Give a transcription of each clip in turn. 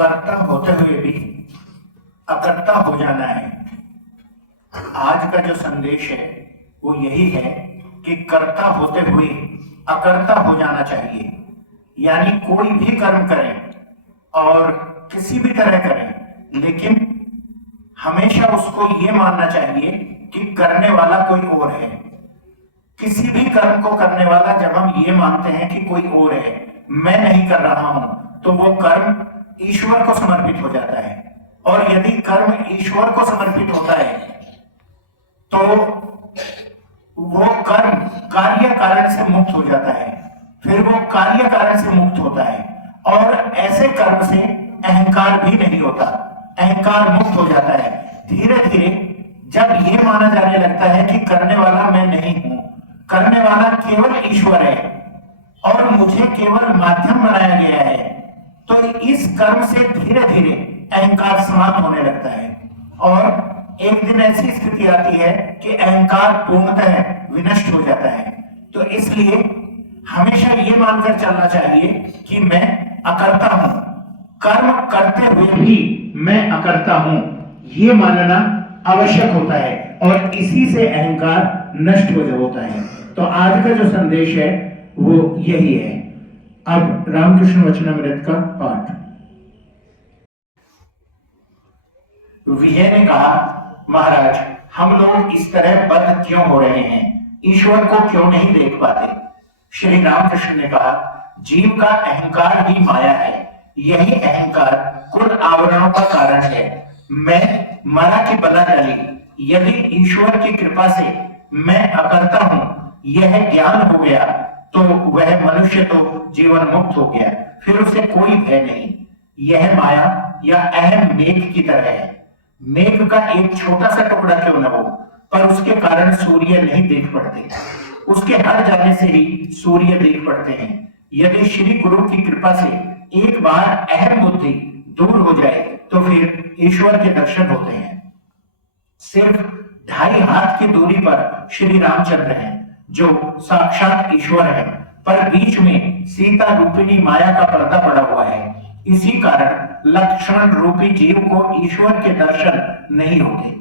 कर्ता होते हुए भी अकर्ता हो जाना है। आज का जो संदेश है वो यही है कि कर्ता होते हुए अकर्ता हो जाना चाहिए। यानी कोई भी कर्म करें और किसी भी तरह करें, लेकिन हमेशा उसको ये मानना चाहिए कि करने वाला कोई और है। किसी भी कर्म को करने वाला जब हम ये मानते हैं कि कोई और है, मैं नहीं कर रहा हूं, तो वो कर्म ईश्वर को समर्पित हो जाता है। और यदि कर्म ईश्वर को समर्पित होता है तो वो कर्म कार्य कारण से मुक्त हो जाता है, फिर वो कार्य कारण से मुक्त होता है और ऐसे कर्म से अहंकार भी नहीं होता, अहंकार मुक्त हो जाता है। धीरे धीरे जब ये माना जाने लगता है कि करने वाला मैं नहीं हूं, करने वाला केवल ईश्वर है और मुझे केवल माध्यम बनाया गया है, तो इस कर्म से धीरे धीरे अहंकार समाप्त होने लगता है और एक दिन ऐसी स्थिति आती है कि अहंकार पूर्णतः विनष्ट हो जाता है। तो इसलिए हमेशा ये मानकर चलना चाहिए कि मैं अकर्ता हूं, कर्म करते हुए भी मैं अकर्ता हूं, ये मानना आवश्यक होता है और इसी से अहंकार नष्ट हो होता है। तो आज का जो संदेश है वो यही है। अब रामकृष्ण वचनामृत का पाठ। विजय ने कहा, महाराज, हम लोग इस तरह बद्ध क्यों हो रहे हैं, ईश्वर को क्यों नहीं देख पाते? श्री रामकृष्ण ने कहा, जीव का अहंकार ही माया है, यही अहंकार कुल आवरणों का कारण है। मैं मरा की बना डाली, यदि ईश्वर की कृपा से मैं अकर्ता हूं, यह ज्ञान हो गया तो वह मनुष्य तो जीवन मुक्त हो गया, फिर उसे कोई भय नहीं। यह माया या अहम मेघ की तरह है। मेघ का एक छोटा सा टुकड़ा क्यों न हो, पर उसके कारण सूर्य नहीं देख पड़ते, उसके हट जाने से ही सूर्य देख पड़ते हैं। यदि श्री गुरु की कृपा से एक बार अहम बुद्धि दूर हो जाए तो फिर ईश्वर के दर्शन होते हैं। सिर्फ 2.5 हाथ की दूरी पर श्री रामचंद्र हैं, जो साक्षात ईश्वर है, पर बीच में सीता रूपिणी माया का पर्दा पड़ा हुआ है। इसी कारण लक्षण रूपी जीव को ईश्वर के दर्शन नहीं होते।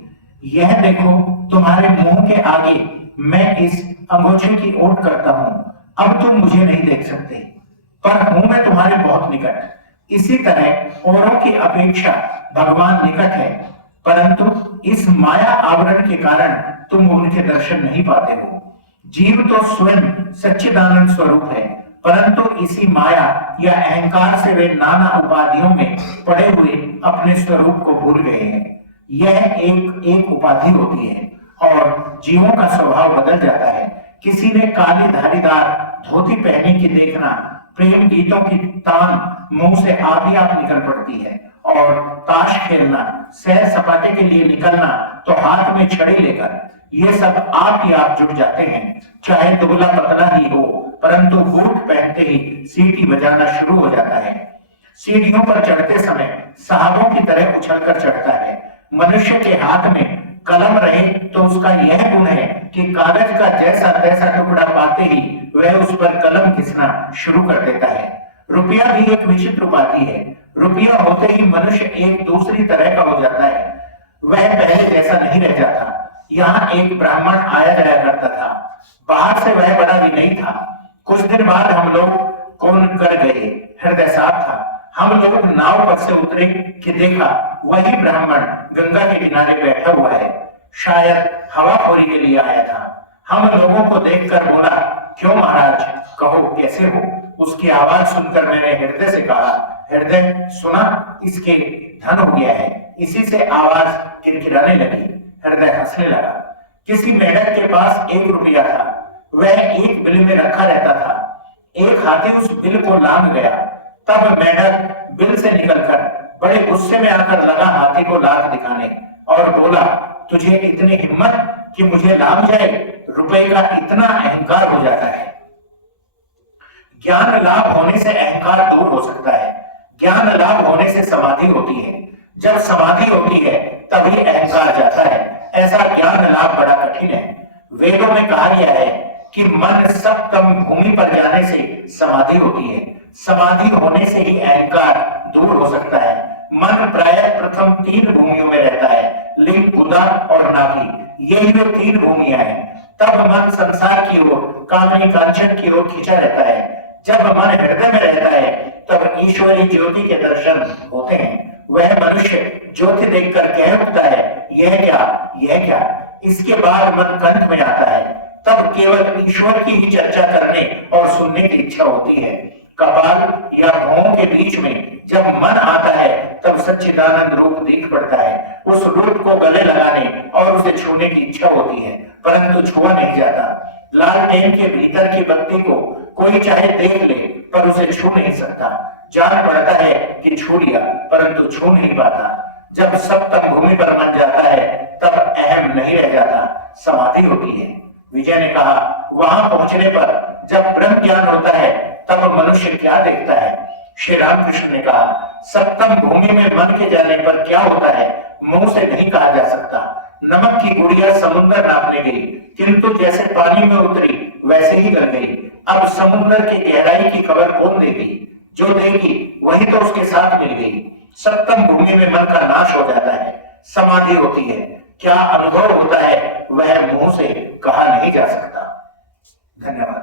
यह देखो, तुम्हारे मुंह के आगे मैं इस अंगूठे की ओट करता हूं, अब तुम मुझे नहीं देख सकते, पर हूं मैं तुम्हारे बहुत निकट। इसी तरह औरों की अपेक्षा भगवान निकट है, परंतु इस माया आवरण के कारण तुम उनके दर्शन नहीं पाते हो। जीव तो स्वयं सच्चिदानंद स्वरूप है, परंतु इसी माया या अहंकार से वे नाना उपाधियों में पड़े हुए अपने स्वरूप को भूल गए हैं। यह एक एक उपाधि होती है और जीवों का स्वभाव बदल जाता है। किसी ने काली धारीदार धोती पहने की देखना, प्रेम गीतों की तान मुंह से आप ही आप निकल पड़ती है, और ताश खेलना, सैर सपाटे के लिए निकलना तो हाथ में छड़ी लेकर, ये सब आप ही आप जुट जाते हैं। चाहे दुबला पतला ही हो, परंतु बूट पहनते ही सीटी बजाना शुरू हो जाता है। सीढ़ियों पर चढ़ते समय साहबों की तरह उछलकर चढ़ता है। मनुष्य के हाथ में कलम रहे तो उसका यह गुण है कि कागज का जैसा तैसा टुकड़ा पाते ही वह उस पर कलम घिसना शुरू कर देता है। रुपया भी एक विचित्र उपाधि है। रुपया होते ही मनुष्य एक दूसरी तरह का हो जाता है, वह पहले जैसा नहीं रह जाता। यहाँ एक ब्राह्मण आया जाया करता था, बाहर से वह बड़ा भी नहीं था। कुछ दिन बाद हम लोग कौन कर गए, हृदय साफ था। हम लोग नाव पर से उतरे कि देखा वही ब्राह्मण गंगा के किनारे बैठा हुआ है, शायद हवाखोरी के लिए आया था। हम लोगों को देखकर बोला, क्यों महाराज, कहो कैसे हो? उसकी आवाज सुनकर मैंने हृदय से कहा, हृदय सुना, इसके धन हो गया है। इसी से आवाज किरकिराने लगी। हृदय हंसने लगा। किसी मेढक के पास 1 रुपया था, वह एक बिल में रखा रहता था। एक हाथी उस बिल को लांग गया, तब मेढक बिल से निकलकर बड़े गुस्से में आकर लगा हाथी को लात दिखाने और बोला, तुझे इतनी हिम्मत कि मुझे लांग जाए? रुपए का इतना अहंकार हो जाता है। ज्ञान लाभ होने से अहंकार दूर हो सकता है। ज्ञान लाभ होने से समाधि होती है। जब समाधि होती है तभी अहंकार जाता है। ऐसा ज्ञान लाभ बड़ा कठिन है। वेदों में कहा गया है कि मन सप्तम भूमि पर जाने से समाधि होती है। समाधि होने से ही अहंकार दूर हो सकता है। मन प्रायः प्रथम 3 भूमियों में रहता है, लिंग, गुदा और नाभि, यही वे 3 भूमियां हैं। तब मन संसार की ओर, कामनी कांचन की ओर खींचा रहता है। जब मन हृदय में रहता है तब ईश्वरी ज्योति के दर्शन होते हैं। वह मनुष्य ज्योति देखकर कह उठता है, यह क्या, यह क्या। इसके बाद मन कंठ में आता है, तब केवल ईश्वर की ही चर्चा करने और सुनने की इच्छा होती है। कपाल या भौं के बीच में जब मन आता है तब सच्चिदानंद रूप दिख पड़ता है। उस रूप को गले लगाने और उसे छूने की इच्छा होती है, परंतु छुआ नहीं जाता। लालटेन के भीतर की बत्ती को कोई चाहे देख ले पर उसे छू नहीं सकता। जान पड़ता है कि छू लिया, परंतु छू नहीं पाता। जब सप्तम भूमि पर मन जाता है तब अहम नहीं रह जाता, समाधि होती है। विजय ने कहा, वहां पहुंचने पर जब ब्रह्म ज्ञान होता है तब मनुष्य क्या देखता है? श्री रामकृष्ण ने कहा, सप्तम भूमि में मन के जाने पर क्या होता है मुंह से नहीं कहा जा सकता। नमक की गुड़िया समुद्र नापने गई, किंतु जैसे पानी में उतरी वैसे ही गल गई। अब समुद्र की गहराई की खबर कौन देगी? जो देगी वही तो उसके साथ मिल गई। सप्तम भूमि में मन का नाश हो जाता है, समाधि होती है। क्या अनुभव होता है वह मुंह से कहा नहीं जा सकता। धन्यवाद।